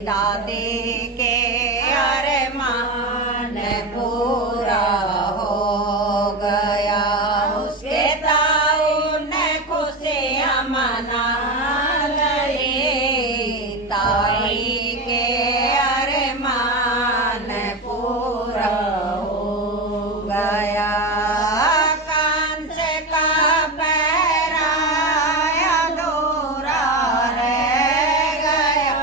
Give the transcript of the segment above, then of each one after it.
दादी के अरमान पूरा हो गया, उसके ताऊ ने खुशियाँ मना ली। ताई के अरमान पूरा हो गया, कांच का पैराया अधूरा रह गया।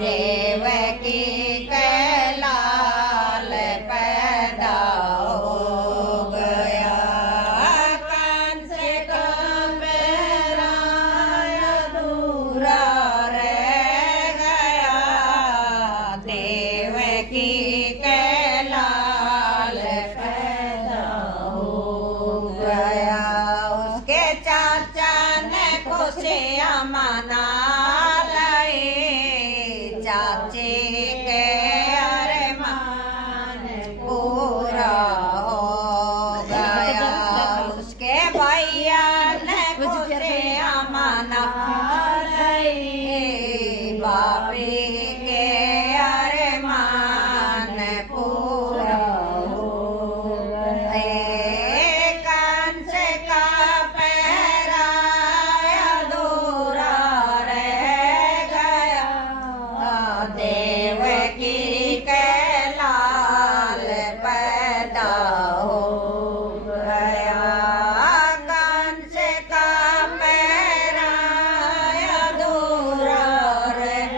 देवकी के लाल पैदा हो गया, कंस का पैराया अधूरा रह गया। देवकी के लाल पैदा हो गया, उसके चाचा ने खुशियाँ मना चाची के अरमान पूरा हो गया, उसके भैया ने खुशियाँ मना ली। बापी के अरमान पूरा हो गए, कंस का पैराया अधूरा रह गया। देवकी के लाल पैदा हो गया, कंस का पैराया अधूरा रह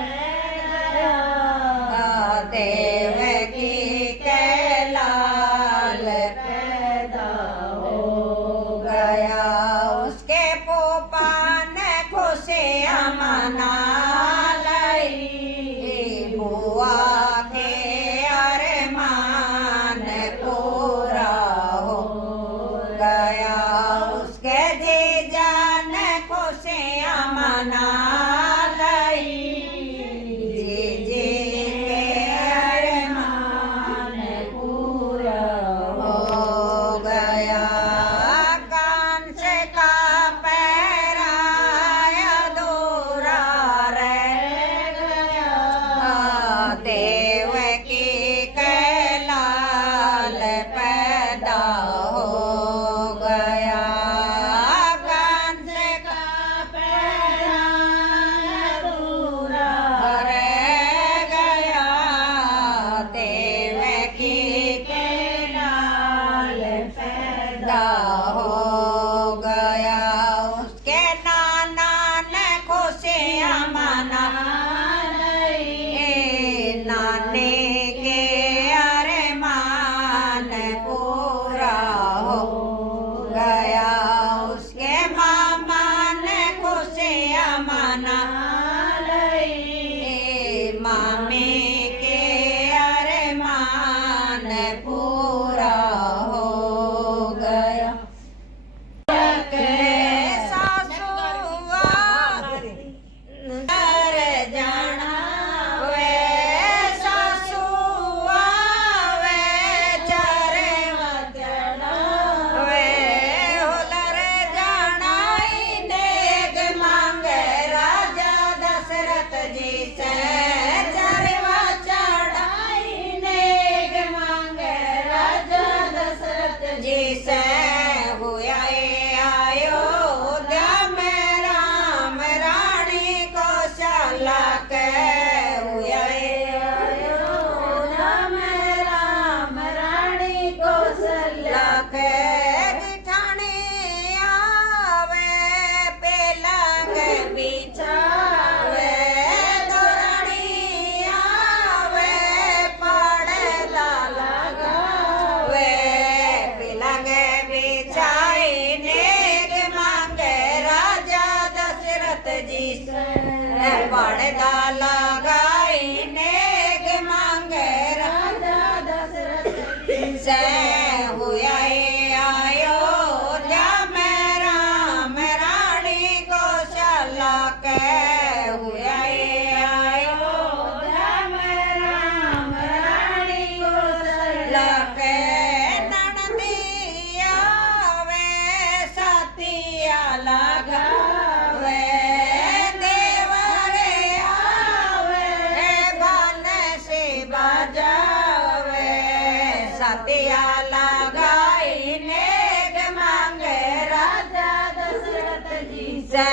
छातिया लगाई नेग मांगे राजा दशरथ जी से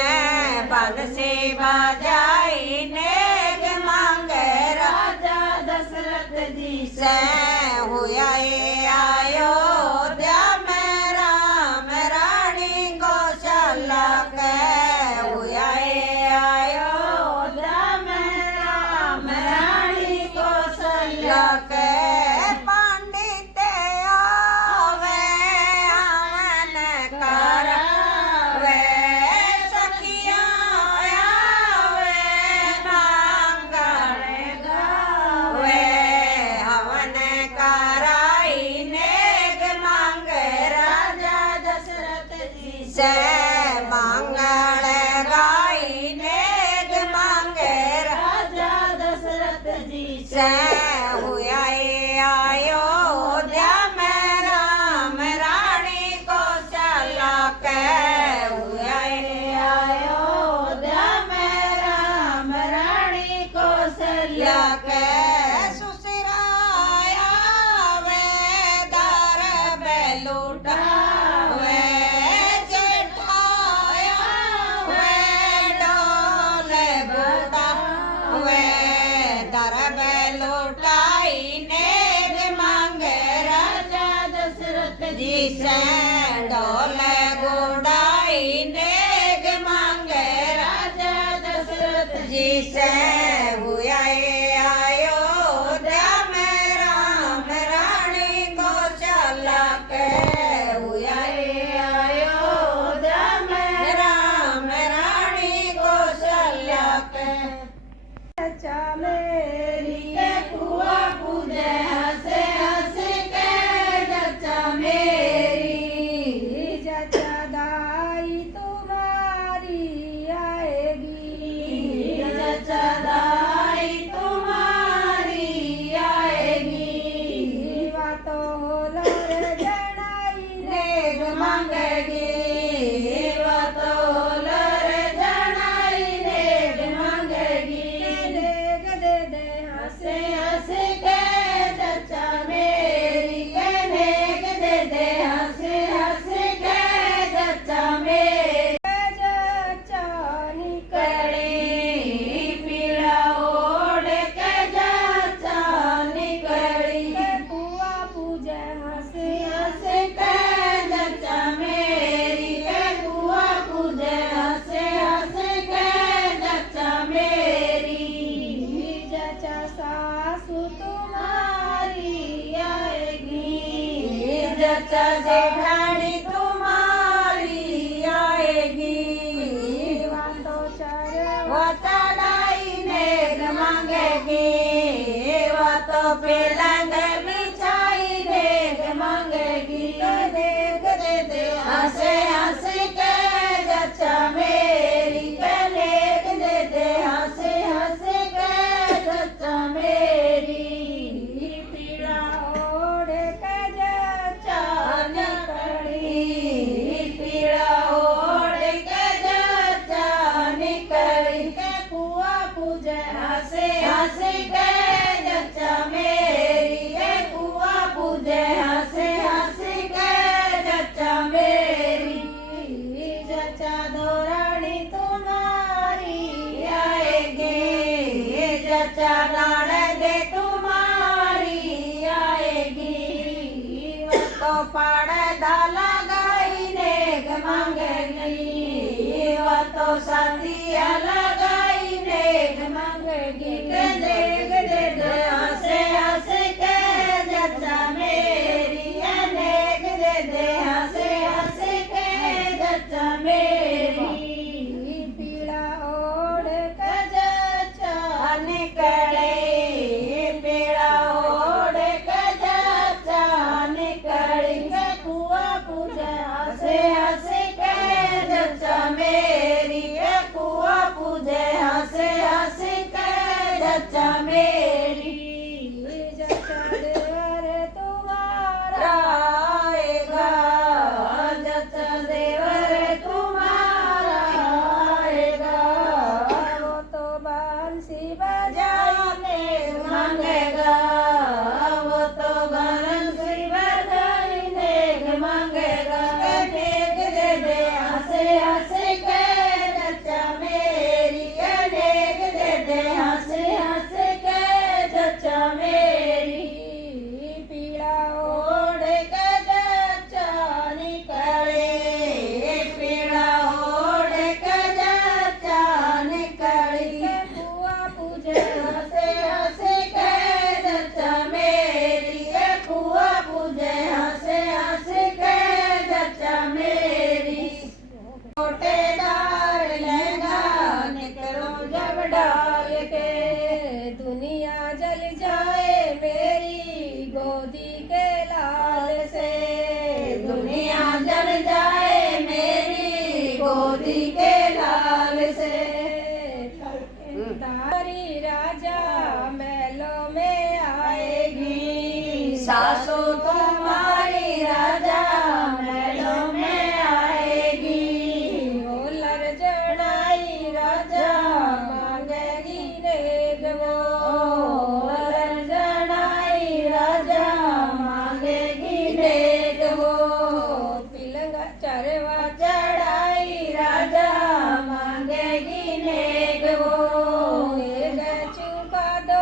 बंसी बजाई नेग मांगे राजा दशरथ जी से हुआ अयोध्या में राम रानी कौशल्या के हुआ अयोध्या में राम रानी कौशल्या के पंडित आवे हवन करावे सखिया आवे मंगल गावे हवन कराई नेग मांगे राजा दशरथ जी से मंगल गाई नेग मांगे राजा दशरथ जी से हुआ अयोध्या में राम रानी कौशल्या के हुआ अयोध्या में राम रानी कौशल्या के सुसिराया वे दर बेलुटावे जेठाया वे डोले बुतावे दर बेलुटाई नेग मांगे राजा दशरथ जी से डोले गुड़ाई नेग मांगे राजा दशरथ जी से हुआ अयोध्या में राम रानी कौशल्या के हुआ अयोध्या में राम रानी कौशल्या के मेरी के कुआ पूजे हंसे हंसे के जचा मेरी जचा दाई तुम्हारी आएगी जचा दाई तुम्हारी आएगी बातों लड़ जनाई नेग मांगेगी बातों लड़ जनाई नेग मांगेगी नेग दे दे हंसे हंसे के जचा मेरी के नेग दे दे हंसे हंसे के जचा मेरी जचा निकली पीड़ा ओढ़ के जचा निकली कुआ पूजे हंसे हंसे के जचा मेरी के कुआ पूजे हंसे हंसे के जचा मेरी जचा सासू तुम्हारी आएगी जचा जेठानी तुम्हारी आएगी वातो चढ़ाई नेग मांगेगी वातो पलंग बिछाई नेग मांगेगी नेग दे दे हंसे हंसे के जचा मेरी के नेग दे दे हंसे हंसे के जचा मेरी पीड़ा ओढ़ के जचा निकली पीड़ा ओढ़ के जचा निकली के कुआ पूजे हंसे हंसे के जचा मेरी के कुआ पूजे हंसे हंसे के जचा मेरी जचा दौरानी तुम्हारी आएगी जचा ननदे तुम्हारी आएगी तो पर्दा लगाई नेग मांगेगी वो तो शादियाँ लगाई नेग मांगेगी के नेग दे दे हंसे हंसे के जचा मेरी नेग दे दे हंसे हंसे के जचा मेरी पीड़ा ओढ़ के जचा निकले पीड़ा ओढ़ के जचा निकली के कुआ पूजे हंसे हंसे के जचा मेरी के कुआ पूजे हंसे हंसे के जचा मेरी जचा देवर तुम्हारा आएगा जचा देवर तुम्हारा आएगा वो तो बंसी बजाने मांगेगा वो तो बंसी सासू तुम्हारी राजा महलों में आएगी। होलर जड़ाई राजा मांगेगी नेग वो। होलर जड़ाई राजा मांगेगी नेग वो। पिलंगा चरवा चढ़ाई राजा मांगेगी नेग वो। नेग चुका दो